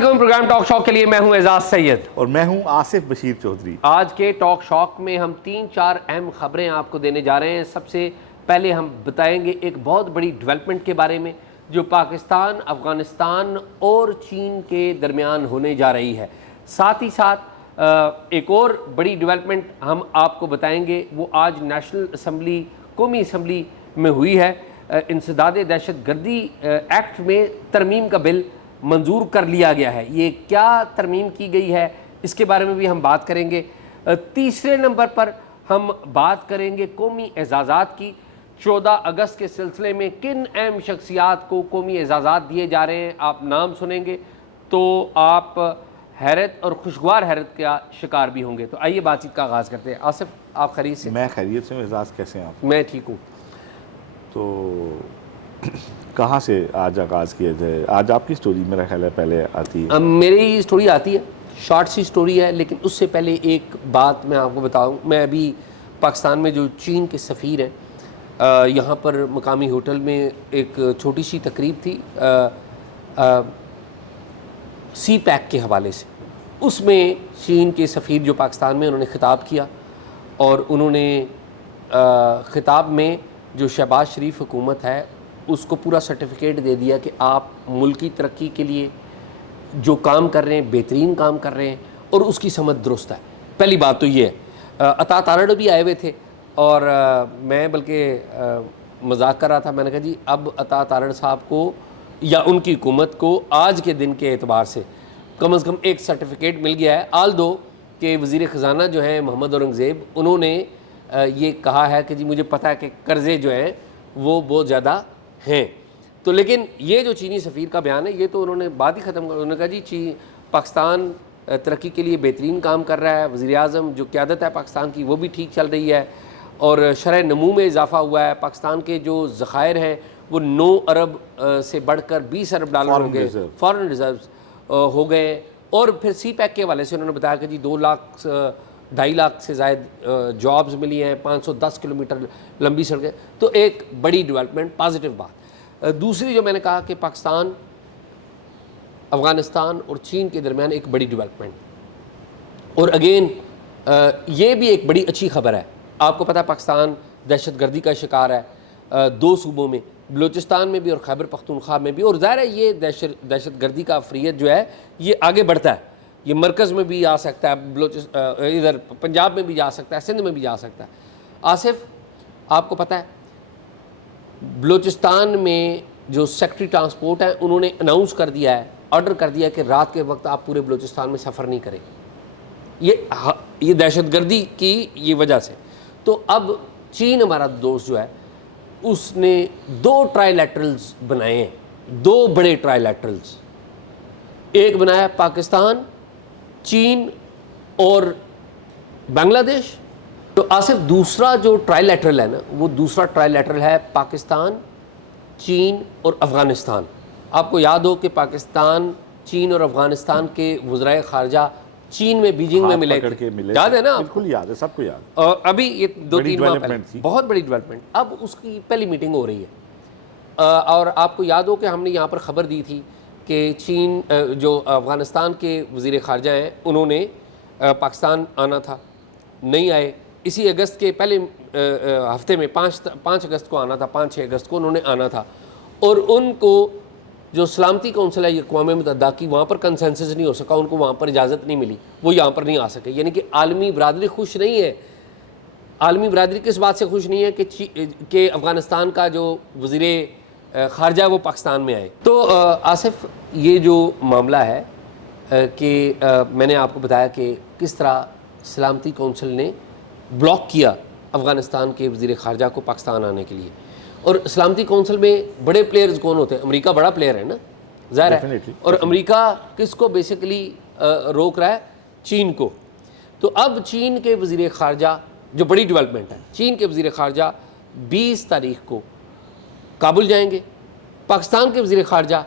علیکم، programme talk شاک کے لیے میں ہوں اعزاز سید اور میں ہوں آصف بشیر چودھری۔ آج کے ٹاک شاک میں ہم 3-4 اہم خبریں آپ کو دینے جا رہے ہیں۔ سب سے پہلے ہم بتائیں گے ایک بہت بڑی ڈیولپمنٹ کے بارے میں جو پاکستان، افغانستان اور چین کے درمیان ہونے جا رہی ہے۔ ساتھ ہی ساتھ ایک اور بڑی ڈیولپمنٹ ہم آپ کو بتائیں گے، وہ آج نیشنل اسمبلی، قومی اسمبلی میں ہوئی ہے۔ انسداد دہشت گردی ایکٹ میں ترمیم کا بل منظور کر لیا گیا ہے۔ یہ کیا ترمیم کی گئی ہے اس کے بارے میں بھی ہم بات کریں گے۔ تیسرے نمبر پر ہم بات کریں گے قومی اعزازات کی۔ 14 اگست کے سلسلے میں کن اہم شخصیات کو قومی اعزازات دیے جا رہے ہیں، آپ نام سنیں گے تو آپ حیرت اور خوشگوار حیرت کا شکار بھی ہوں گے۔ تو آئیے بات چیت کا آغاز کرتے ہیں۔ آصف، آپ خیریت سے؟ میں خیریت سے ہوں۔ اعزاز کیسے ہیں آپ؟ میں ٹھیک ہوں۔ تو کہاں سے آج آغاز کیا جائے؟ آج آپ کی سٹوری میرا خیال ہے پہلے آتی ہے۔ میری سٹوری آتی ہے، شارٹ سی سٹوری ہے، لیکن اس سے پہلے ایک بات میں آپ کو بتاؤں۔ میں ابھی پاکستان میں جو چین کے سفیر ہیں، یہاں پر مقامی ہوٹل میں ایک چھوٹی سی تقریب تھی سی پیک کے حوالے سے۔ اس میں چین کے سفیر جو پاکستان میں، انہوں نے خطاب کیا اور انہوں نے خطاب میں جو شہباز شریف حکومت ہے اس کو پورا سرٹیفکیٹ دے دیا کہ آپ ملک کی ترقی کے لیے جو کام کر رہے ہیں، بہترین کام کر رہے ہیں اور اس کی سمت درست ہے۔ پہلی بات تو یہ ہے۔ عطا تارڑ بھی آئے ہوئے تھے اور میں بلکہ مذاق کر رہا تھا، میں نے کہا جی اب عطا تارڑ صاحب کو یا ان کی حکومت کو آج کے دن کے اعتبار سے کم از کم ایک سرٹیفکیٹ مل گیا ہے۔ آل دو کہ وزیر خزانہ جو ہیں محمد اورنگزیب، انہوں نے یہ کہا ہے کہ جی مجھے پتہ ہے کہ قرضے جو ہیں وہ بہت زیادہ ہیں، تو لیکن یہ جو چینی سفیر کا بیان ہے یہ تو انہوں نے بات ہی ختم کر، انہوں نے کہا جی پاکستان ترقی کے لیے بہترین کام کر رہا ہے، وزیر اعظم جو قیادت ہے پاکستان کی وہ بھی ٹھیک چل رہی ہے اور شرح نمو میں اضافہ ہوا ہے۔ پاکستان کے جو ذخائر ہیں وہ 9 ارب سے بڑھ کر 20 ارب ڈالر ہو گئے، فارن ریزروز ہو گئے۔ اور پھر سی پیک کے حوالے سے انہوں نے بتایا کہ جی 2.5 لاکھ سے زائد جابز ملی ہیں، 510 کلومیٹر لمبی سڑکیں، تو ایک بڑی ڈیولپمنٹ، پازیٹیو بات۔ دوسری جو میں نے کہا کہ پاکستان، افغانستان اور چین کے درمیان ایک بڑی ڈیولپمنٹ، اور اگین یہ بھی ایک بڑی اچھی خبر ہے۔ آپ کو پتہ ہے پاکستان دہشت گردی کا شکار ہے 2 صوبوں میں، بلوچستان میں بھی اور خیبر پختونخوا میں بھی، اور ظاہر ہے یہ دہشت گردی کا عفریت جو ہے یہ آگے بڑھتا ہے، یہ مرکز میں بھی آ سکتا ہے، ادھر پنجاب میں بھی جا سکتا ہے، سندھ میں بھی جا سکتا ہے۔ آصف، آپ کو پتہ ہے بلوچستان میں جو سیکٹری ٹرانسپورٹ ہیں انہوں نے اناؤنس کر دیا ہے، آرڈر کر دیا ہے کہ رات کے وقت آپ پورے بلوچستان میں سفر نہیں کریں، یہ دہشت گردی کی یہ وجہ سے۔ تو اب چین ہمارا دوست جو ہے اس نے 2 ٹرائی لیٹرلز بنائے ہیں، 2 بڑے ٹرائی لیٹرلز، ایک بنایا پاکستان، چین اور بنگلہ دیش۔ تو آصف دوسرا جو ٹرائی لیٹرل ہے نا، وہ دوسرا ٹرائی لیٹرل ہے پاکستان، چین اور افغانستان۔ آپ کو یاد ہو کہ پاکستان، چین اور افغانستان کے وزرائے خارجہ چین میں بیجنگ میں ملے تھے، یاد ہے نا؟ بالکل یاد ہے، سب کو یاد۔ اور ابھی یہ 2-3 ماہ پہلے بہت بڑی ڈیولپمنٹ، اب اس کی پہلی میٹنگ ہو رہی ہے۔ اور آپ کو یاد ہو کہ ہم نے یہاں پر خبر دی تھی کہ چین جو افغانستان کے وزیر خارجہ ہیں انہوں نے پاکستان آنا تھا، نہیں آئے۔ اسی اگست کے پہلے ہفتے میں 5 اگست کو آنا تھا، 5-6 اگست کو انہوں نے آنا تھا، اور ان کو جو سلامتی کونسل ہے اقوام متحدہ کی، وہاں پر کنسنسس نہیں ہو سکا، ان کو وہاں پر اجازت نہیں ملی، وہ یہاں پر نہیں آ سکے۔ یعنی کہ عالمی برادری خوش نہیں ہے۔ عالمی برادری کس بات سے خوش نہیں ہے کہ افغانستان کا جو وزیر خارجہ ہے وہ پاکستان میں آئے۔ تو آصف یہ جو معاملہ ہے کہ میں نے آپ کو بتایا کہ کس طرح سلامتی کونسل نے بلاک کیا افغانستان کے وزیر خارجہ کو پاکستان آنے کے لیے۔ اور سلامتی کونسل میں بڑے پلیئرز کون ہوتے ہیں؟ امریکہ بڑا پلیئر ہے نا، ظاہر ہے، اور امریکہ کس کو بیسیکلی روک رہا ہے؟ چین کو۔ تو اب چین کے وزیر خارجہ، جو بڑی ڈیولپمنٹ ہے، چین کے وزیر خارجہ 20 تاریخ کو کابل جائیں گے۔ پاکستان کے وزیر خارجہ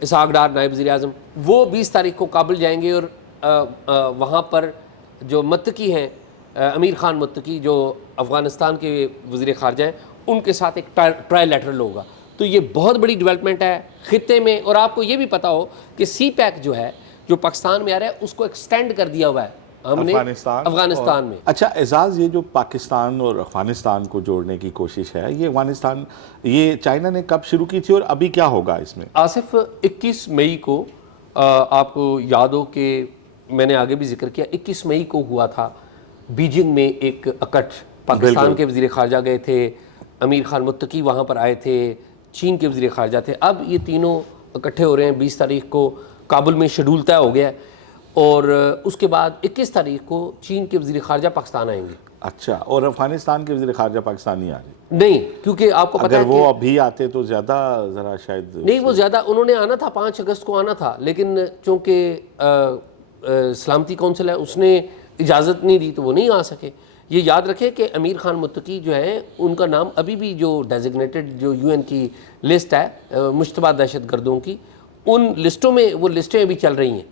اسحاق ڈار، نائب وزیر اعظم، وہ 20 تاریخ کو کابل جائیں گے، اور وہاں پر جو متقی ہیں، امیر خان متقی جو افغانستان کے وزیر خارجہ ہیں، ان کے ساتھ ایک ٹرائی لیٹرل ہوگا۔ تو یہ بہت بڑی ڈیولپمنٹ ہے خطے میں. اور آپ کو یہ بھی پتا ہو کہ سی پیک جو ہے جو پاکستان میں آ رہا ہے اس کو ایکسٹینڈ کر دیا ہوا ہے ہم نے افغانستان میں. اچھا اعزاز، یہ جو پاکستان اور افغانستان کو جوڑنے کی کوشش ہے، یہ چائنا نے کب شروع کی تھی اور ابھی کیا ہوگا اس میں؟ آصف 21 مئی کو آپ کو یاد ہو کہ میں نے آگے بھی ذکر کیا، 21 مئی کو ہوا تھا بیجنگ میں ایک اکٹھ. پاکستان کے وزیر خارجہ گئے تھے، امیر خان متقی وہاں پر آئے تھے، چین کے وزیر خارجہ تھے. اب یہ تینوں اکٹھے ہو رہے ہیں. 20 تاریخ کو کابل میں شیڈول طے ہو گیا ہے اور اس کے بعد 21 تاریخ کو چین کے وزیر خارجہ پاکستان آئیں گے. اچھا، اور افغانستان کے وزیر خارجہ پاکستان نہیں آ رہے؟ نہیں، کیونکہ آپ کو پتہ ہے اگر وہ ابھی آتے تو زیادہ ذرا شاید نہیں، وہ زیادہ انہوں نے آنا تھا 5 اگست کو آنا تھا، لیکن چونکہ سلامتی کونسل ہے اس نے اجازت نہیں دی تو وہ نہیں آ سکے. یہ یاد رکھیں کہ امیر خان متقی جو ہیں ان کا نام ابھی بھی جو ڈیزگنیٹڈ جو یو این کی لسٹ ہے مشتبہ دہشت گردوں کی، ان لسٹوں میں وہ لسٹیں ابھی چل رہی ہیں.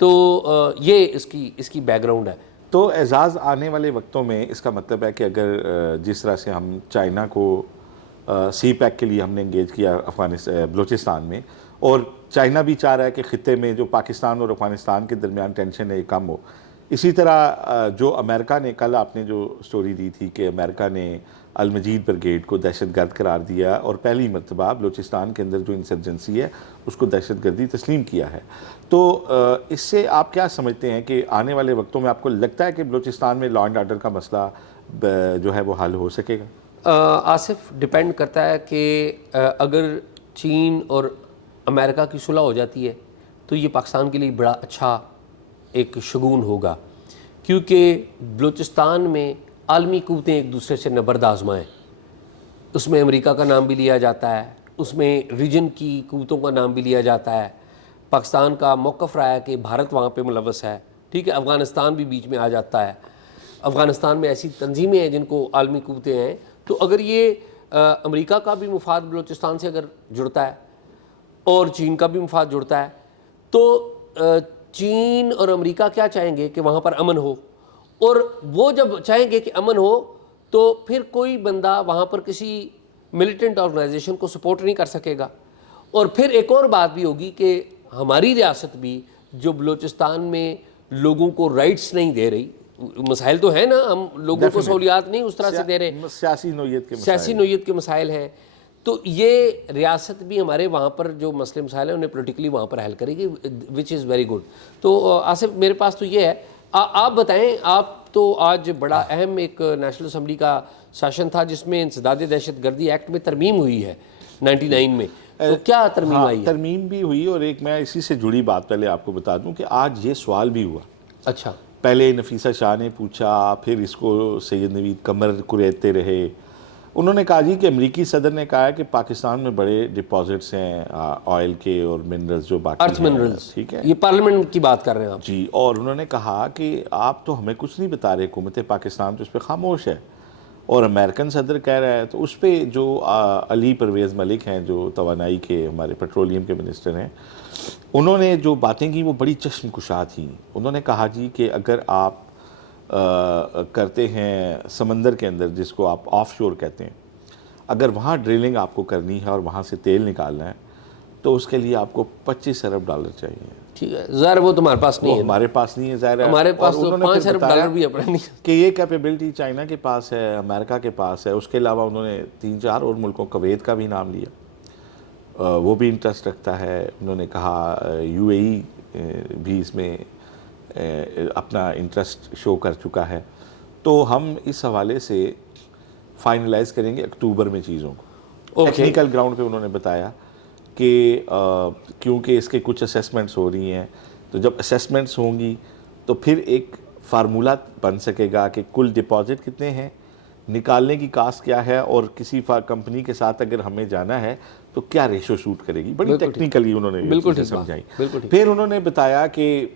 تو یہ اس کی بیک گراؤنڈ ہے. تو اعزاز آنے والے وقتوں میں اس کا مطلب ہے کہ اگر جس طرح سے ہم چائنا کو سی پیک کے لیے ہم نے انگیج کیا بلوچستان میں، اور چائنا بھی چاہ رہا ہے کہ خطے میں جو پاکستان اور افغانستان کے درمیان ٹینشن ہے یہ کم ہو، اسی طرح جو امریکہ نے، کل آپ نے جو سٹوری دی تھی کہ امریکہ نے المجید بریگیڈ کو دہشت گرد قرار دیا اور پہلی مرتبہ بلوچستان کے اندر جو انسرجنسی ہے اس کو دہشت گردی تسلیم کیا ہے. تو اس سے آپ کیا سمجھتے ہیں کہ آنے والے وقتوں میں آپ کو لگتا ہے کہ بلوچستان میں لا اینڈ آرڈر کا مسئلہ جو ہے وہ حل ہو سکے گا؟ آصف ڈیپینڈ کرتا ہے کہ اگر چین اور امریکہ کی صلح ہو جاتی ہے تو یہ پاکستان کے لیے بڑا اچھا ایک شگون ہوگا، کیونکہ بلوچستان میں عالمی قوتیں ایک دوسرے سے نبرد آزمائیں. اس میں امریکہ کا نام بھی لیا جاتا ہے، اس میں ریجن کی قوتوں کا نام بھی لیا جاتا ہے. پاکستان کا موقف رہا ہے کہ بھارت وہاں پہ ملوث ہے، ٹھیک ہے، افغانستان بھی بیچ میں آ جاتا ہے. افغانستان میں ایسی تنظیمیں ہیں جن کو عالمی قوتیں ہیں. تو اگر یہ امریکہ کا بھی مفاد بلوچستان سے اگر جڑتا ہے اور چین کا بھی مفاد جڑتا ہے تو چین اور امریکہ کیا چاہیں گے کہ وہاں پر امن ہو، اور وہ جب چاہیں گے کہ امن ہو تو پھر کوئی بندہ وہاں پر کسی ملیٹنٹ آرگنائزیشن کو سپورٹ نہیں کر سکے گا. اور پھر ایک اور بات بھی ہوگی کہ ہماری ریاست بھی جو بلوچستان میں لوگوں کو رائٹس نہیں دے رہی، مسائل تو ہیں نا، ہم لوگوں کو سہولیات نہیں اس طرح سے دے رہے، سیاسی نوعیت کے مسائل ہیں. تو یہ ریاست بھی ہمارے وہاں پر جو مسئلے مسائل ہیں انہیں پولیٹیکلی وہاں پر حل کرے گی، وچ از ویری گڈ. تو آصف میرے پاس تو یہ ہے، آپ بتائیں. آپ تو آج بڑا اہم ایک نیشنل اسمبلی کا سیشن تھا جس میں انسداد دہشت گردی ایکٹ میں ترمیم ہوئی ہے 99 میں، تو کیا ترمیم آئی ہے؟ ترمیم بھی ہوئی، اور ایک میں اسی سے جڑی بات پہلے آپ کو بتا دوں کہ آج یہ سوال بھی ہوا. اچھا، پہلے نفیسہ شاہ نے پوچھا، پھر اس کو سید نوید قمر کریتے رہے. انہوں نے کہا جی کہ امریکی صدر نے کہا ہے کہ پاکستان میں بڑے ڈپازٹس ہیں آئل کے اور منرلز جو باقی ارتھ منرلز، ٹھیک ہے، یہ پارلیمنٹ کی بات کر رہے ہیں آپ جی. اور انہوں نے کہا کہ آپ تو ہمیں کچھ نہیں بتا رہے، حکومت پاکستان تو اس پہ خاموش ہے. اور امریکن صدر کہہ رہا ہے. تو اس پہ جو علی پرویز ملک ہیں جو توانائی کے ہمارے پیٹرولیم کے منسٹر ہیں، انہوں نے جو باتیں کی وہ بڑی چشم کشا تھیں. انہوں نے کہا جی کہ اگر آپ کرتے ہیں سمندر کے اندر جس کو آپ آف شور کہتے ہیں، اگر وہاں ڈرلنگ آپ کو کرنی ہے اور وہاں سے تیل نکالنا ہے تو اس کے لیے آپ کو $25 ارب چاہیے. ٹھیک ہے، ظاہر وہ تمہارے پاس نہیں ہے، ہمارے پاس نہیں ہے، ظاہر ہے. ہمارے پاس تو $5 ارب بھی اپنا نہیں کہ یہ کیپیبلٹی چائنا کے پاس ہے، امریکہ کے پاس ہے. اس کے علاوہ انہوں نے 3-4 اور ملکوں، کویت کا بھی نام لیا، وہ بھی انٹرسٹ رکھتا ہے. انہوں نے کہا UAE بھی اس میں اپنا انٹرسٹ شو کر چکا ہے. تو ہم اس حوالے سے فائنلائز کریں گے اکتوبر میں چیزوں کو. ٹیکنیکل گراؤنڈ پہ انہوں نے بتایا کہ کیونکہ اس کے کچھ اسیسمنٹس ہو رہی ہیں، تو جب اسیسمنٹس ہوں گی تو پھر ایک فارمولہ بن سکے گا کہ کل ڈپازٹ کتنے ہیں، نکالنے کی کاسٹ کیا ہے، اور کسی کمپنی کے ساتھ اگر ہمیں جانا ہے تو کیا ریشو شوٹ کرے گی. بڑی ٹیکنیکلی انہوں نے یہ چیزیں سمجھائی. پھر انہوں نے بتایا کہ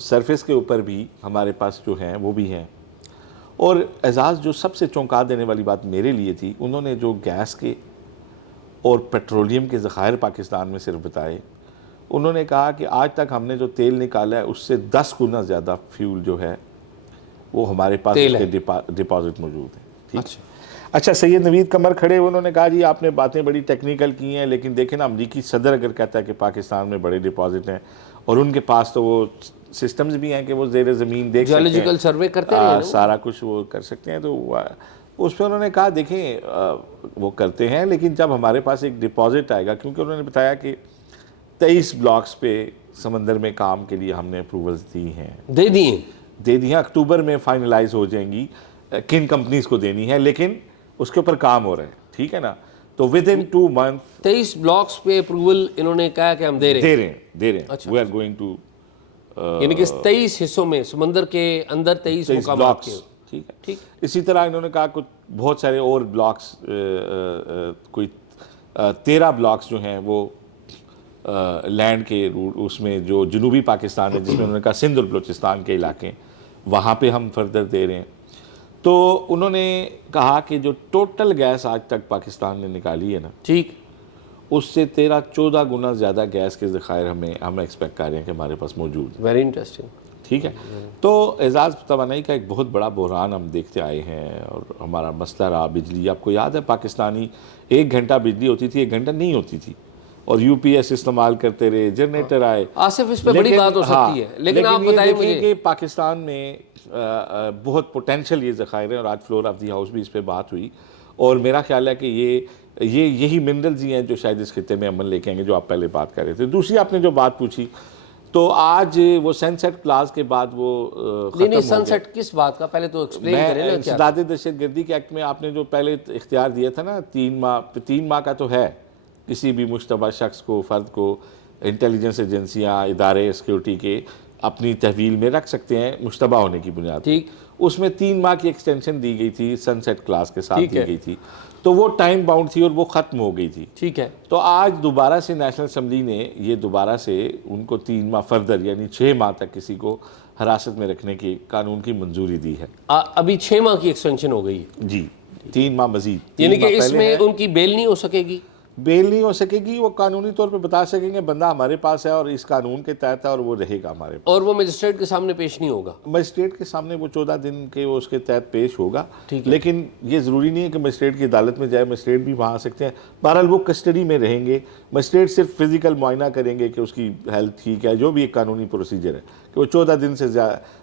سرفیس کے اوپر بھی ہمارے پاس جو ہیں وہ بھی ہیں. اور اعزاز جو سب سے چونکا دینے والی بات میرے لیے تھی، انہوں نے جو گیس کے اور پیٹرولیم کے ذخائر پاکستان میں صرف بتائے. انہوں نے کہا کہ آج تک ہم نے جو تیل نکالا ہے اس سے 10 گنا زیادہ فیول جو ہے وہ ہمارے پاس اس کے ڈپازٹ موجود ہیں. ٹھیک. اچھا سید نوید قمر کھڑے انہوں نے کہا جی آپ نے باتیں بڑی ٹیکنیکل کی ہیں، لیکن دیکھیں نا امریکی صدر اگر کہتا ہے کہ پاکستان میں بڑے ڈپازٹ ہیں اور ان کے پاس تو وہ سسٹمز بھی ہیں کہ وہ زیر زمین دیکھ سکتے ہیں، جیولوجیکل سروے کرتے ہیں سارا کچھ وہ کر سکتے ہیں، تو اس پہ انہوں نے کہا دیکھیں وہ کرتے ہیں، لیکن جب ہمارے پاس ایک ڈپازٹ آئے گا، کیونکہ انہوں نے بتایا کہ 23 بلاکس پہ سمندر میں کام کے لیے ہم نے اپروولز دی ہیں، دے دی ہیں، اکتوبر میں فائنلائز ہو جائیں گی کن کمپنیز کو دینی ہے، لیکن اس کے اوپر کام ہو رہا ہے، ٹھیک ہے نا، تو ود ان 2 months 23 بلاکس پہ اپروول انہوں نے کہا کہ ہم دے رہے ہیں، وی آر گوئنگ ٹو یعنی کہ 23 حصوں میں سمندر کے اندر 23 مقامات کے، ٹھیک ہے۔ اسی طرح انہوں نے کہا کچھ بہت سارے اور بلاکس، کوئی 13 بلاکس جو ہیں وہ لینڈ کے روٹ اس میں جو جنوبی پاکستان ہے، جس میں انہوں نے کہا سندھ اور بلوچستان کے علاقے، وہاں پہ ہم فردر دے رہے ہیں۔ تو انہوں نے کہا کہ جو ٹوٹل گیس آج تک پاکستان نے نکالی ہے نا، ٹھیک، اس سے 13-14 گنا زیادہ گیس کے ذخائر ہم ایکسپیکٹ کر رہے ہیں کہ ہمارے پاس موجود ہیں، ویری انٹرسٹنگ، ٹھیک ہے۔ تو اعزاز توانائی کا ایک بہت بڑا بحران ہم دیکھتے آئے ہیں، اور ہمارا مسئلہ رہا بجلی۔ آپ کو یاد ہے پاکستانی 1 گھنٹہ بجلی ہوتی تھی، 1 گھنٹہ نہیں ہوتی تھی، اور یو پی ایس استعمال کرتے رہے، جنریٹر آئے۔ آصف اس پہ بڑی بات ہو سکتی ہے، لیکن آپ بتائیں مجھے کہ پاکستان میں بہت پوٹینشیل یہ ذخائر ہیں، اور آج فلور آف دی ہاؤس بھی اس پہ بات ہوئی، اور میرا خیال ہے کہ یہی منرلز ہی ہیں جو شاید اس خطے میں عمل لے کے آئیں گے، جو آپ پہلے بات کر رہے تھے۔ دوسری آپ نے جو بات پوچھی، تو آج وہ سن سیٹ کلاس کے بعد وہ ختم ہو نہیں گیا۔ سن سیٹ کس بات کا، پہلے تو ایکسپلین کریں نا کیا۔ انسداد دہشت گردی کے ایکٹ میں آپ نے جو پہلے اختیار دیا تھا نا 3 ماہ کا تو ہے، کسی بھی مشتبہ شخص کو، فرد کو انٹیلیجنس ایجنسیاں، ادارے سیکیورٹی کے اپنی تحویل میں رکھ سکتے ہیں مشتبہ ہونے کی بنیاد پر۔ اس میں 3 ماہ کی ایکسٹینشن دی گئی تھی، سن سیٹ کلاس کے ساتھ دی گئی تھی، تو وہ ٹائم باؤنڈ تھی اور وہ ختم ہو گئی تھی، ٹھیک ہے۔ تو آج دوبارہ سے نیشنل اسمبلی نے یہ دوبارہ سے ان کو 3 ماہ فردر، یعنی 6 ماہ تک کسی کو حراست میں رکھنے کی قانون کی منظوری دی ہے۔ ابھی 6 ماہ کی ایکسٹینشن ہو گئی ہے جی، 3 ماہ مزید، یعنی کہ اس میں ان کی بیل نہیں ہو سکے گی، بیل نہیں ہو سکے گی، وہ قانونی طور پہ بتا سکیں گے بندہ ہمارے پاس ہے اور اس قانون کے تحت ہے اور وہ رہے گا ہمارے پاس، اور وہ مجسٹریٹ کے سامنے پیش نہیں ہوگا، مجسٹریٹ کے سامنے وہ 14 دن کے اس کے تحت پیش ہوگا، لیکن یہ ضروری نہیں ہے کہ مجسٹریٹ کی عدالت میں جائے، مجسٹریٹ بھی وہاں آ سکتے ہیں، بہرحال وہ کسٹڈی میں رہیں گے، مجسٹریٹ صرف فزیکل معائنہ کریں گے کہ اس کی ہیلتھ ٹھیک ہے، جو بھی ایک قانونی پروسیجر ہے کہ وہ 14 دن سے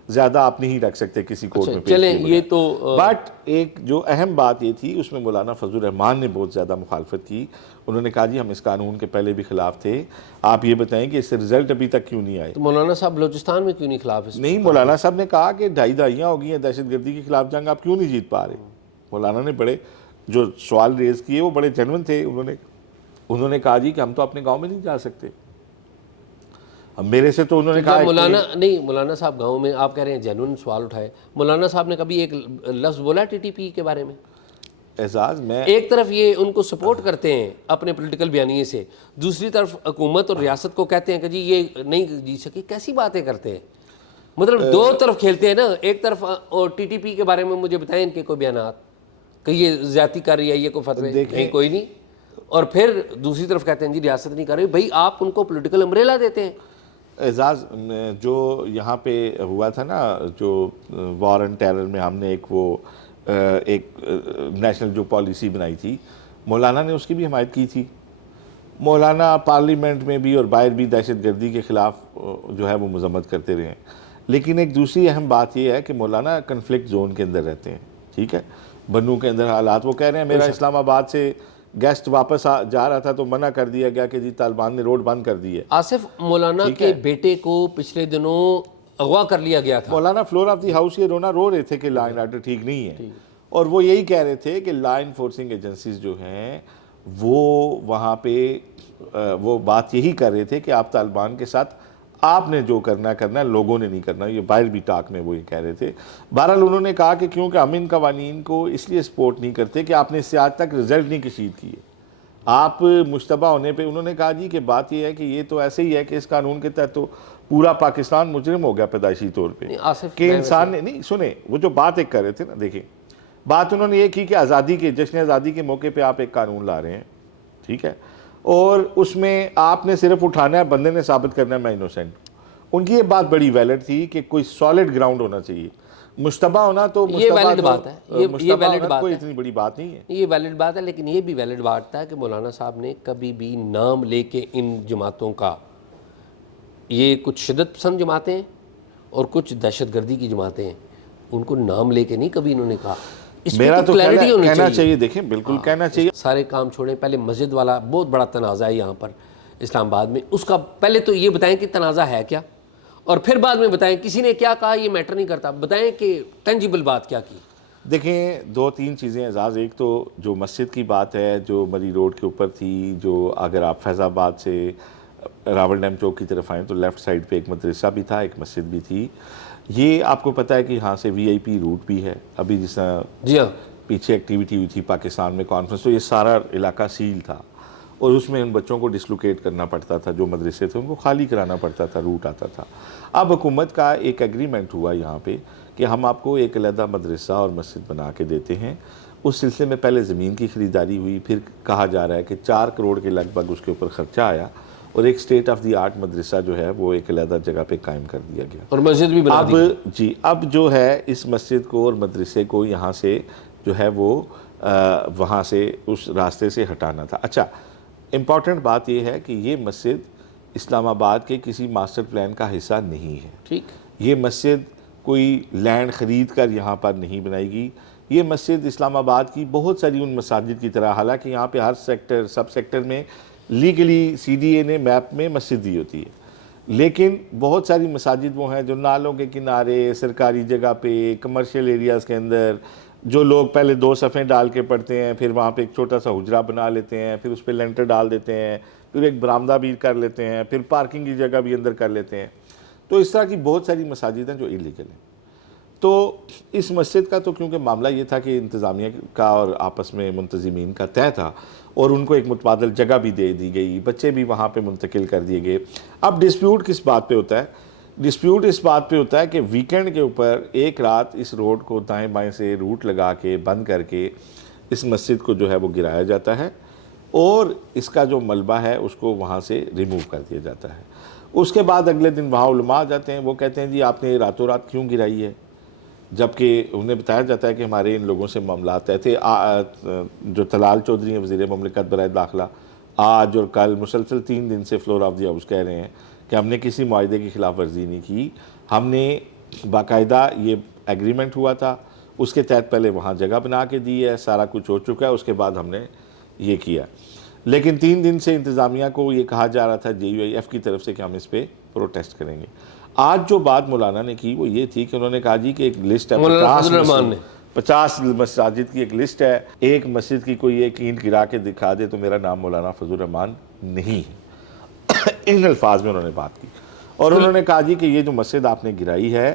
زیادہ آپ نہیں رکھ سکتے کسی کورٹ میں پیش چلیں یہ تو۔ بٹ ایک جو اہم بات یہ تھی، اس میں مولانا فضل الرحمان نے بہت زیادہ مخالفت کی، انہوں نے کہا جی ہم اس قانون کے پہلے بھی خلاف تھے، آپ یہ بتائیں کہ اس سے رزلٹ ابھی تک کیوں نہیں آئے؟ تو مولانا صاحب بلوچستان میں کیوں نہیں خلاف اس؟ نہیں، مولانا صاحب نے کہا کہ 2.5 دہائیاں ہو گئی ہیں دہشت گردی کے خلاف جنگ، آپ کیوں نہیں جیت پا رہے؟ مولانا نے بڑے جو سوال ریز کیے وہ بڑے جنون تھے، انہوں نے کہا جی کہ ہم تو اپنے گاؤں میں نہیں جا سکتے، میرے سے تو انہوں نے کہا مولانا صاحب گاؤں میں، آپ کہہ رہے ہیں جینوئن سوال اٹھائے، مولانا صاحب نے کبھی ایک لفظ بولا ٹی ٹی پی کے بارے میں؟ اعزاز میں ایک طرف یہ ان کو سپورٹ کرتے ہیں اپنے پولیٹیکل بیانیے سے، دوسری طرف حکومت اور ریاست کو کہتے ہیں کہ جی یہ نہیں جی سکی، کیسی باتیں کرتے ہیں؟ مطلب 2 طرف کھیلتے ہیں نا، ایک طرف ٹی ٹی پی کے بارے میں مجھے بتائیں ان کے کوئی بیانات کہ یہ زیادتی کر رہی ہے، یہ کوئی فتوے نہیں، کوئی نہیں، اور پھر دوسری طرف کہتے ہیں جی ریاست نہیں کر رہی، بھائی آپ ان کو پولیٹیکل امبریلا دیتے ہیں۔ اعزاز جو یہاں پہ ہوا تھا نا، جو وار اینڈ ٹیرر میں ہم نے ایک نیشنل جو پالیسی بنائی تھی، مولانا نے اس کی بھی حمایت کی تھی، مولانا پارلیمنٹ میں بھی اور باہر بھی دہشت گردی کے خلاف جو ہے وہ مذمت کرتے رہے ہیں، لیکن ایک دوسری اہم بات یہ ہے کہ مولانا کنفلکٹ زون کے اندر رہتے ہیں، ٹھیک ہے، بنو کے اندر حالات، وہ کہہ رہے ہیں میرا اسلام آباد سے گیسٹ واپس جا رہا تھا تو منع کر دیا گیا کہ جی طالبان نے روڈ بند کر دی ہے۔ آصف، مولانا کے بیٹے کو پچھلے دنوں اغوا کر لیا گیا تھا، مولانا فلور آف دی ہاؤس یہ رو رہے تھے کہ لا اینڈ آرڈر ٹھیک نہیں ہے، اور وہ یہی کہہ رہے تھے کہ لا انفورسنگ ایجنسیز جو ہیں وہ وہاں پہ وہ بات یہی کر رہے تھے کہ آپ طالبان کے ساتھ آپ نے جو کرنا ہے، لوگوں نے نہیں کرنا، یہ باہر بھی ٹاک میں وہ یہ کہہ رہے تھے۔ بہرحال انہوں نے کہا کہ کیونکہ ہم ان قوانین کو اس لیے سپورٹ نہیں کرتے کہ آپ نے اس سے آج تک رزلٹ نہیں کشید کیے، آپ مشتبہ ہونے پہ، انہوں نے کہا جی کہ بات یہ ہے کہ یہ تو ایسے ہی ہے کہ اس قانون کے تحت تو پورا پاکستان مجرم ہو گیا پیدائشی طور پہ، کہ انسان نے نہیں سنیں، وہ جو بات ایک کر رہے تھے نا، دیکھیں بات انہوں نے یہ کی کہ آزادی کے جشن آزادی کے موقع پہ آپ ایک قانون لا رہے ہیں، ٹھیک ہے، اور اس میں آپ نے صرف اٹھانا ہے، بندے نے ثابت کرنا ہے میں انوسینٹ۔ ان کی یہ بات بڑی ویلڈ تھی کہ کوئی سالڈ گراؤنڈ ہونا چاہیے، مشتبہ ہونا تو یہ ویلڈ بات ہے، یہ ویلڈ بات کوئی ہے، اتنی بڑی بات نہیں ہے. یہ ویلڈ بات ہے، لیکن یہ بھی ویلڈ بات ہے کہ مولانا صاحب نے کبھی بھی نام لے کے ان جماعتوں کا، یہ کچھ شدت پسند جماعتیں ہیں اور کچھ دہشت گردی کی جماعتیں ہیں، ان کو نام لے کے نہیں کبھی انہوں نے کہا. اس میرا میں تو کلیئرٹی ہونی کہنا چاہیے، دیکھیں بالکل کہنا چاہیے. سارے کام چھوڑیں، پہلے مسجد والا بہت بڑا تنازع ہے یہاں پر اسلام آباد میں، اس کا پہلے تو یہ بتائیں کہ تنازع ہے کیا، اور پھر بعد میں بتائیں کسی نے کیا کہا یہ میٹر نہیں کرتا، بتائیں کہ ٹینجیبل بات کیا کی. دیکھیں دو تین چیزیں اعزاز. ایک تو جو مسجد کی بات ہے جو مری روڈ کے اوپر تھی، جو اگر آپ فیض آباد سے راول ڈیم چوک کی طرف آئیں تو لیفٹ سائڈ پہ ایک مدرسہ بھی تھا، ایک مسجد بھی تھی. یہ آپ کو پتہ ہے کہ یہاں سے وی آئی پی روٹ بھی ہے. ابھی جس طرح جی ہاں، پیچھے ایکٹیویٹی ہوئی تھی پاکستان میں کانفرنس، تو یہ سارا علاقہ سیل تھا اور اس میں ان بچوں کو ڈسلوکیٹ کرنا پڑتا تھا، جو مدرسے تھے ان کو خالی کرانا پڑتا تھا، روٹ آتا تھا. اب حکومت کا ایک ایگریمنٹ ہوا یہاں پہ کہ ہم آپ کو ایک علیحدہ مدرسہ اور مسجد بنا کے دیتے ہیں. اس سلسلے میں پہلے زمین کی خریداری ہوئی، پھر کہا جا رہا ہے کہ 4 کروڑ کے لگ بھگ اس کے اوپر خرچہ آیا اور ایک اسٹیٹ آف دی آرٹ مدرسہ جو ہے وہ ایک علیحدہ جگہ پہ قائم کر دیا گیا. اور مسجد بھی بنا دی. جی اب جو ہے اس مسجد کو اور مدرسے کو یہاں سے جو ہے وہ وہاں سے اس راستے سے ہٹانا تھا. اچھا، امپورٹنٹ بات یہ ہے کہ یہ مسجد اسلام آباد کے کسی ماسٹر پلان کا حصہ نہیں ہے. ٹھیک، یہ مسجد کوئی لینڈ خرید کر یہاں پر نہیں بنائی گی. یہ مسجد اسلام آباد کی بہت ساری ان مساجد کی طرح، حالانکہ یہاں پہ ہر سیکٹر سب سیکٹر میں لیگلی سی ڈی اے نے میپ میں مسجد دی ہوتی ہے، لیکن بہت ساری مساجد وہ ہیں جو نالوں کے کنارے، سرکاری جگہ پہ، کمرشل ایریاز کے اندر، جو لوگ پہلے 2 صفیں ڈال کے پڑھتے ہیں، پھر وہاں پہ ایک چھوٹا سا حجرہ بنا لیتے ہیں، پھر اس پہ لینٹر ڈال دیتے ہیں، پھر ایک برآمدہ بھی کر لیتے ہیں، پھر پارکنگ کی جگہ بھی اندر کر لیتے ہیں. تو اس طرح کی بہت ساری مساجد ہیں جو ایلیگل ہیں. تو اس مسجد کا تو کیونکہ معاملہ یہ تھا کہ انتظامیہ کا اور آپس میں منتظمین کا طے تھا اور ان کو ایک متبادل جگہ بھی دے دی گئی، بچے بھی وہاں پہ منتقل کر دیے گئے. اب ڈسپیوٹ کس بات پہ ہوتا ہے؟ ڈسپیوٹ اس بات پہ ہوتا ہے کہ ویکنڈ کے اوپر ایک رات اس روڈ کو دائیں بائیں سے روٹ لگا کے بند کر کے اس مسجد کو جو ہے وہ گرایا جاتا ہے اور اس کا جو ملبہ ہے اس کو وہاں سے ریموو کر دیا جاتا ہے. اس کے بعد اگلے دن وہاں علماء آ جاتے ہیں، وہ کہتے ہیں جی آپ نے راتوں رات کیوں گرائی ہے، جبکہ انہیں بتایا جاتا ہے کہ ہمارے ان لوگوں سے معاملات طے تھے. جو طلال چودھری ہیں وزیر مملکت برائے داخلہ، آج اور کل مسلسل 3 دن سے فلور آف دی ہاؤس کہہ رہے ہیں کہ ہم نے کسی معاہدے کی خلاف ورزی نہیں کی، ہم نے باقاعدہ یہ ایگریمنٹ ہوا تھا، اس کے تحت پہلے وہاں جگہ بنا کے دی ہے، سارا کچھ ہو چکا ہے، اس کے بعد ہم نے یہ کیا. لیکن 3 دن سے انتظامیہ کو یہ کہا جا رہا تھا JUIF کی طرف سے کہ ہم اس پہ پروٹیسٹ کریں گے. آج جو بات مولانا نے کی وہ یہ تھی کہ انہوں نے کہا جی کہ ایک لسٹ ہے 50 مساجد کی ایک لسٹ ہے، ایک مسجد کی کوئی ایک اینٹ گرا کے دکھا دے تو میرا نام مولانا فضل الرحمان نہیں ہے. ان الفاظ میں انہوں نے بات کی اور انہوں نے کہا جی کہ یہ جو مسجد آپ نے گرائی ہے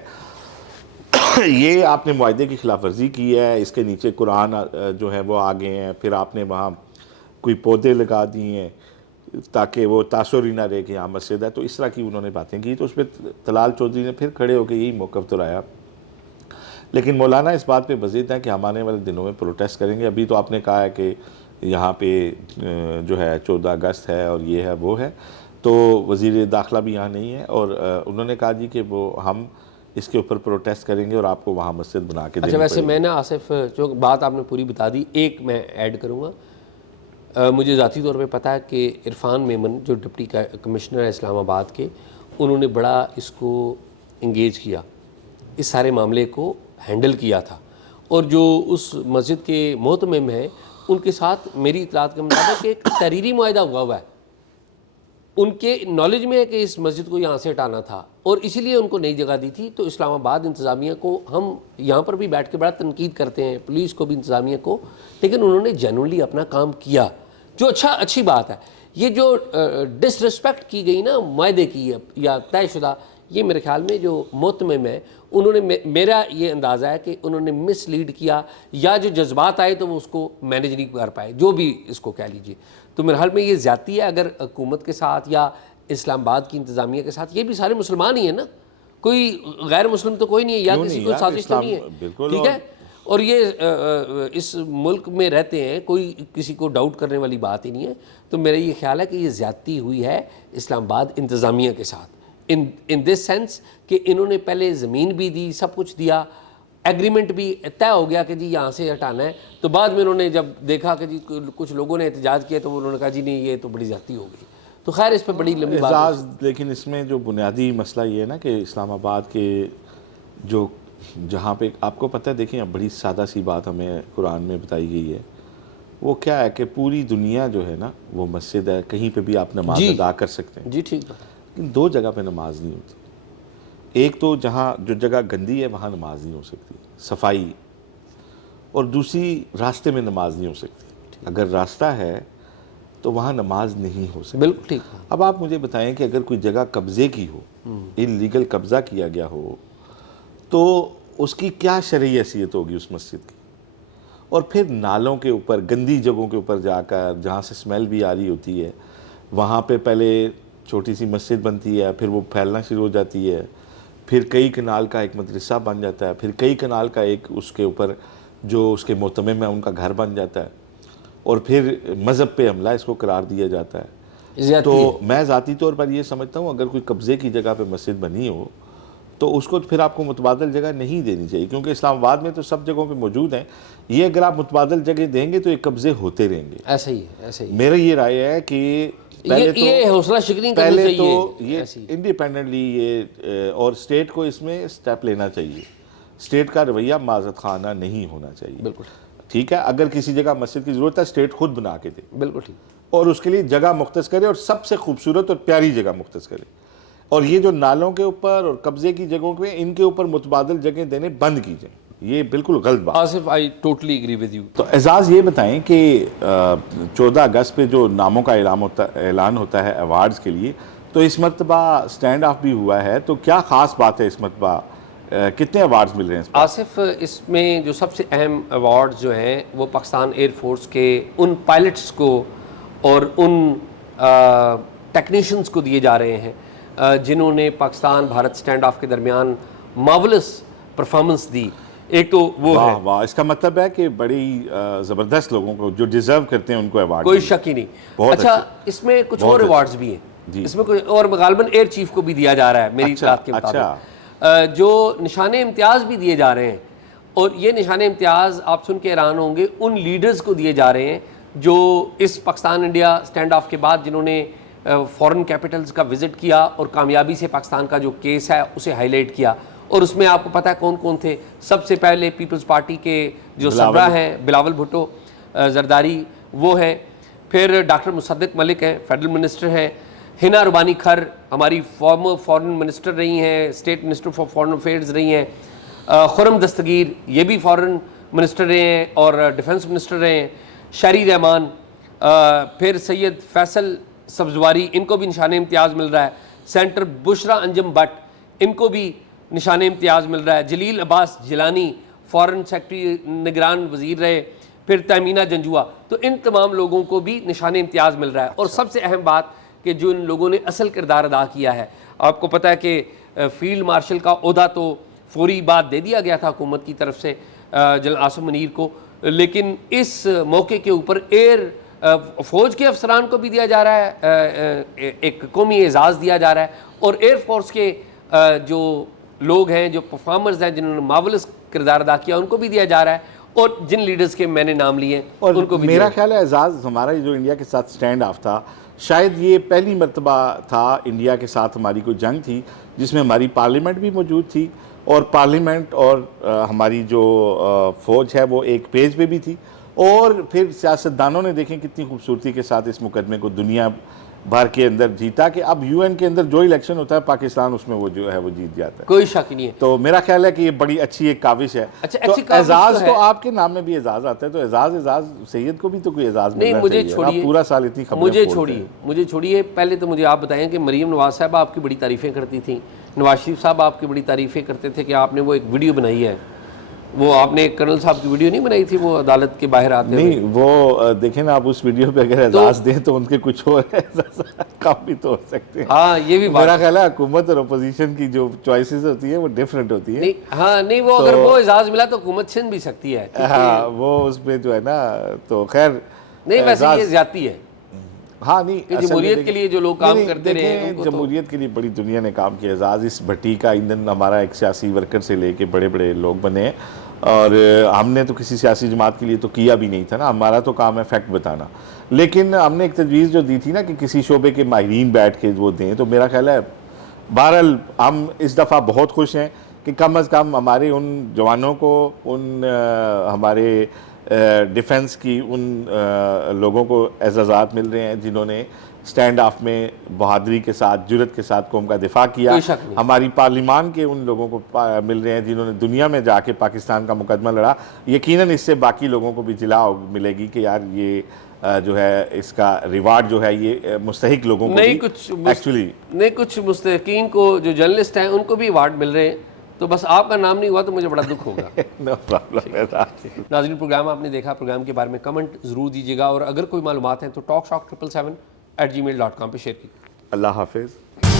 یہ آپ نے معاہدے کی خلاف ورزی کی ہے، اس کے نیچے قرآن جو ہے وہ آگے ہیں، پھر آپ نے وہاں کوئی پودے لگا دیے ہیں تاکہ وہ تاثر ہی نہ رہے کہ یہاں مسجد ہے. تو اس طرح کی انہوں نے باتیں کی. تو اس پہ طلال چودھری نے پھر کھڑے ہو کے یہی موقف دہرایا. لیکن مولانا اس بات پہ بزید ہیں کہ ہم آنے والے دنوں میں پروٹیسٹ کریں گے. ابھی تو آپ نے کہا ہے کہ یہاں پہ جو ہے 14 اگست ہے اور یہ ہے وہ ہے، تو وزیر داخلہ بھی یہاں نہیں ہے اور انہوں نے کہا جی کہ وہ ہم اس کے اوپر پروٹیسٹ کریں گے اور آپ کو وہاں مسجد بنا کے دینی اچھا ویسے پڑے گی. میں نا آصف جو بات آپ نے پوری بتا دی، ایک میں ایڈ کروں گا. مجھے ذاتی طور پہ پتہ ہے کہ عرفان میمن جو ڈپٹی کمشنر ہے اسلام آباد کے، انہوں نے بڑا اس کو انگیج کیا، اس سارے معاملے کو ہینڈل کیا تھا. اور جو اس مسجد کے محتمم ہیں ان کے ساتھ میری اطلاعات کے مطابق ایک تحریری معاہدہ ہوا ہے. ان کے نالج میں ہے کہ اس مسجد کو یہاں سے ہٹانا تھا اور اسی لیے ان کو نئی جگہ دی تھی. تو اسلام آباد انتظامیہ کو ہم یہاں پر بھی بیٹھ کے بڑا تنقید کرتے ہیں، پولیس کو بھی انتظامیہ کو، لیکن انہوں نے جینوئنلی اپنا کام کیا جو اچھی بات ہے. یہ جو ڈس رسپیکٹ کی گئی نا معاہدے کی یا طے شدہ، یہ میرے خیال میں جو محتمم ہے انہوں نے، میرا یہ اندازہ ہے کہ انہوں نے مس لیڈ کیا یا جو جذبات آئے تو وہ اس کو مینیج نہیں کر پائے، جو بھی اس کو کہہ لیجیے. تو میرے حال میں یہ زیادتی ہے اگر حکومت کے ساتھ یا اسلام آباد کی انتظامیہ کے ساتھ. یہ بھی سارے مسلمان ہی ہیں نا، کوئی غیر مسلم تو کوئی نہیں ہے یا کسی کو سازش تو نہیں ہے، ٹھیک ہے. اور یہ اس ملک میں رہتے ہیں، کوئی کسی کو ڈاؤٹ کرنے والی بات ہی نہیں ہے. تو میرا یہ خیال ہے کہ یہ زیادتی ہوئی ہے اسلام آباد انتظامیہ کے ساتھ ان دس سینس کہ انہوں نے پہلے زمین بھی دی، سب کچھ دیا ایگریمنٹ بھی طے ہو گیا کہ جی یہاں سے ہٹانا ہے. تو بعد میں انہوں نے جب دیکھا کہ جی کچھ لوگوں نے احتجاج کیا تو انہوں نے کہا جی نہیں یہ تو بڑی زیادتی ہو گئی. تو خیر اس پہ بڑی لمبی بات اعزاز، لیکن اس میں جو بنیادی مسئلہ یہ ہے نا کہ اسلام آباد کے جو جہاں پہ آپ کو پتہ ہے، دیکھیں اب بڑی سادہ سی بات ہمیں قرآن میں بتائی گئی ہے، وہ کیا ہے کہ پوری دنیا جو ہے نا وہ مسجد ہے، کہیں پہ بھی آپ نماز ادا کر سکتے ہیں. جی ٹھیک ہے. لیکن دو جگہ پہ نماز نہیں ہوتی. ایک تو جہاں جو جگہ گندی ہے وہاں نماز نہیں ہو سکتی، صفائی، اور دوسری راستے میں نماز نہیں ہو سکتی. اگر راستہ ہے تو وہاں نماز نہیں ہو سکتی. بالکل ٹھیک ہے. اب آپ مجھے بتائیں کہ اگر کوئی جگہ قبضے کی ہو، انلیگل قبضہ کیا گیا ہو، تو اس کی کیا شرعی حیثیت ہوگی اس مسجد کی؟ اور پھر نالوں کے اوپر، گندی جگہوں کے اوپر جا کر جہاں سے سمیل بھی آ رہی ہوتی ہے، وہاں پہ پہلے چھوٹی سی مسجد بنتی ہے، پھر وہ پھیلنا شروع ہو جاتی ہے، پھر کئی کنال کا ایک مدرسہ بن جاتا ہے، پھر کئی کنال کا ایک اس کے اوپر جو اس کے مہتمم ہے ان کا گھر بن جاتا ہے، اور پھر مذہب پہ حملہ اس کو قرار دیا جاتا ہے. تو میں ذاتی طور پر یہ سمجھتا ہوں اگر کوئی قبضے کی جگہ پہ مسجد بنی ہو تو اس کو پھر آپ کو متبادل جگہ نہیں دینی چاہیے، کیونکہ اسلام آباد میں تو سب جگہوں پہ موجود ہیں. یہ اگر آپ متبادل جگہ دیں گے تو یہ قبضے ہوتے رہیں گے. ایسا ہی ہے، ایسا ہی. میرا یہ رائے ہے کہ یہ حوصلہ شکنی کرنی پہلے چاہیے، تو یہ انڈیپینڈنٹلی یہ اور اسٹیٹ کو اس میں سٹیپ لینا چاہیے. اسٹیٹ کا رویہ معذرت خانہ نہیں ہونا چاہیے. بالکل ٹھیک ہے، اگر کسی جگہ مسجد کی ضرورت ہے اسٹیٹ خود بنا کے دے، بالکل ٹھیک، اور اس کے لیے جگہ مختص کرے، اور سب سے خوبصورت اور پیاری جگہ مختص کرے. اور یہ جو نالوں کے اوپر اور قبضے کی جگہوں پہ ان کے اوپر متبادل جگہیں دینے بند کی جائیں. یہ بالکل غلط بات. Asif I totally agree with you. تو اعزاز یہ بتائیں کہ 14 اگست پہ جو ناموں کا اعلان ہوتا ہے ایوارڈز کے لیے، تو اس مرتبہ سٹینڈ آف بھی ہوا ہے، تو کیا خاص بات ہے اس مرتبہ؟ کتنے ایوارڈز مل رہے ہیں اس پر؟ آصف اس میں جو سب سے اہم ایوارڈز جو ہیں وہ پاکستان ایئر فورس کے ان پائلٹس کو اور ان ٹیکنیشینز کو دیے جا رہے ہیں جنہوں نے پاکستان بھارت سٹینڈ آف کے درمیان مارولس پرفارمنس دی. ایک تو وہ ہے، واہ، اس کا مطلب ہے کہ بڑی زبردست لوگوں کو جو ڈیزرو کرتے ہیں ان کو ایوارڈ. کوئی شک ہی نہیں. اچھا اس میں کچھ اور ایوارڈز بھی ہیں، اس میں کوئی اور غالباً ایئر چیف کو بھی دیا جا رہا ہے میری بات کے مطابق، جو نشان امتیاز بھی دیے جا رہے ہیں. اور یہ نشان امتیاز آپ سن کے حیران ہوں گے ان لیڈرز کو دیے جا رہے ہیں جو اس پاکستان انڈیا سٹینڈ آف کے بعد جنہوں نے فورن کیپٹلز کا وزٹ کیا اور کامیابی سے پاکستان کا جو کیس ہے اسے ہائی لائٹ کیا. اور اس میں آپ کو پتہ ہے کون کون تھے. سب سے پہلے پیپلز پارٹی کے جو سربراہ ہیں بلاول بھٹو زرداری وہ ہیں، پھر ڈاکٹر مصدق ملک ہیں فیڈرل منسٹر ہیں، ہنا ربانی کھر ہماری فارمر فارن منسٹر رہی ہیں، state minister for foreign affairs رہی ہیں، خرم دستگیر یہ بھی فارن منسٹر رہے ہیں اور ڈیفنس منسٹر رہے ہیں، شہری رحمان، پھر سید فیصل سبزواری ان کو بھی نشان امتیاز مل رہا ہے، centre Bushra Anjum but in کو بھی نشان امتیاز مل رہا ہے، جلیل عباس جیلانی فارن سیکرٹری نگران وزیر رہے، پھر تیمینہ جنجوعہ. تو ان تمام لوگوں کو بھی نشان امتیاز مل رہا ہے. اور سب سے اہم بات کہ جو ان لوگوں نے اصل کردار ادا کیا ہے، آپ کو پتہ ہے کہ فیلڈ مارشل کا عہدہ تو فوری بات دے دیا گیا تھا حکومت کی طرف سے جنرل عاصم منیر کو، لیکن اس موقع کے اوپر ایئر فوج کے افسران کو بھی دیا جا رہا ہے، ایک قومی اعزاز دیا جا رہا ہے، اور ایئر فورس کے جو لوگ ہیں جو پرفارمرز ہیں جنہوں نے مارولس کردار ادا کیا ان کو بھی دیا جا رہا ہے، اور جن لیڈرز کے میں نے نام لیے اور ان کو بھی میرا خیال ہے اعزاز ہمارا جو انڈیا کے ساتھ سٹینڈ آف تھا، شاید یہ پہلی مرتبہ تھا انڈیا کے ساتھ ہماری کوئی جنگ تھی جس میں ہماری پارلیمنٹ بھی موجود تھی، اور پارلیمنٹ اور ہماری جو فوج ہے وہ ایک پیج پہ بھی تھی، اور پھر سیاستدانوں نے دیکھیں کتنی خوبصورتی کے ساتھ اس مقدمے کو دنیا بھر کے اندر جیتا کہ اب یو این کے اندر جو الیکشن ہوتا ہے پاکستان اس میں وہ جو ہے وہ جیت جاتا ہے. کوئی شک نہیں ہے. تو میرا خیال ہے کہ یہ بڑی اچھی ایک کاوش ہے. تو اعزاز تو آپ کے نام میں بھی اعزاز آتا ہے، تو اعزاز سید کو بھی تو کوئی اعزاز ملنا چاہیے. نہیں، مجھے چھوڑیے، پورا سال اتنی خبریں مجھے چھوڑیے. پہلے تو مجھے آپ بتائیں کہ مریم نواز صاحب آپ کی بڑی تعریفیں کرتی تھیں، نواز شریف صاحب آپ کی بڑی تعریفیں کرتے تھے کہ آپ نے وہ ایک ویڈیو بنائی ہے، وہ آپ نے کرنل صاحب کی ویڈیو نہیں بنائی تھی وہ عدالت کے باہر آتے ہیں؟ نہیں، وہ دیکھیں نا آپ اس ویڈیو پہ اگر اعزاز دیں تو ان کے کچھ اور کام بھی تو ہو سکتے ہیں. ہاں یہ بھی میرا خیال ہے حکومت اور اپوزیشن کی جو چوائسز ہوتی ہیں وہ ڈیفرنٹ ہوتی ہیں. ہاں نہیں، وہ اگر وہ اعزاز ملا تو حکومت چھن بھی سکتی ہے. ہاں وہ اس پہ جو ہے نا، تو خیر نہیں ویسے یہ زیادتی ہے. ہاں نہیں کہ جمہوریت کے لیے جو لوگ کام کرتے رہے ہیں جمہوریت کے لیے بڑی دنیا نے کام کیا. اعزاز اس بھٹی کا ایندھن ہمارا ایک سیاسی ورکر سے لے کے بڑے بڑے لوگ بنے ہیں, اور ہم نے تو کسی سیاسی جماعت کے لیے تو کیا بھی نہیں تھا نا, ہمارا تو کام ہے فیکٹ بتانا. لیکن ہم نے ایک تجویز جو دی تھی نا کہ کسی شعبے کے ماہرین بیٹھ کے وہ دیں, تو میرا خیال ہے بہرحال ہم اس دفعہ بہت خوش ہیں کہ کم از کم ہمارے ان جوانوں کو, ان ہمارے ڈیفنس کی ان لوگوں کو اعزازات مل رہے ہیں جنہوں نے سٹینڈ آف میں بہادری کے ساتھ, جرت کے ساتھ قوم کا دفاع کیا. کوئی شک نہیں. ہماری پارلیمان کے ان لوگوں کو مل رہے ہیں جنہوں نے دنیا میں جا کے پاکستان کا مقدمہ لڑا. یقیناً اس سے باقی لوگوں کو بھی جلا ملے گی کہ یار یہ جو ہے اس کا ریوارڈ جو ہے یہ مستحق لوگوں کو بھی ایکچولی نہیں, کچھ مستحقین کو جو جرنلسٹ ہیں ان کو بھی ایوارڈ مل رہے ہیں, تو بس آپ کا نام نہیں ہوا تو مجھے بڑا دکھ ہوگا. No problem. ناظرین پروگرام آپ نے دیکھا, پروگرام کے بارے میں کمنٹ ضرور دیجیے گا, اور اگر کوئی معلومات ہیں تو talkshock777@gmail.com پہ شیئر کیجیے. اللہ حافظ.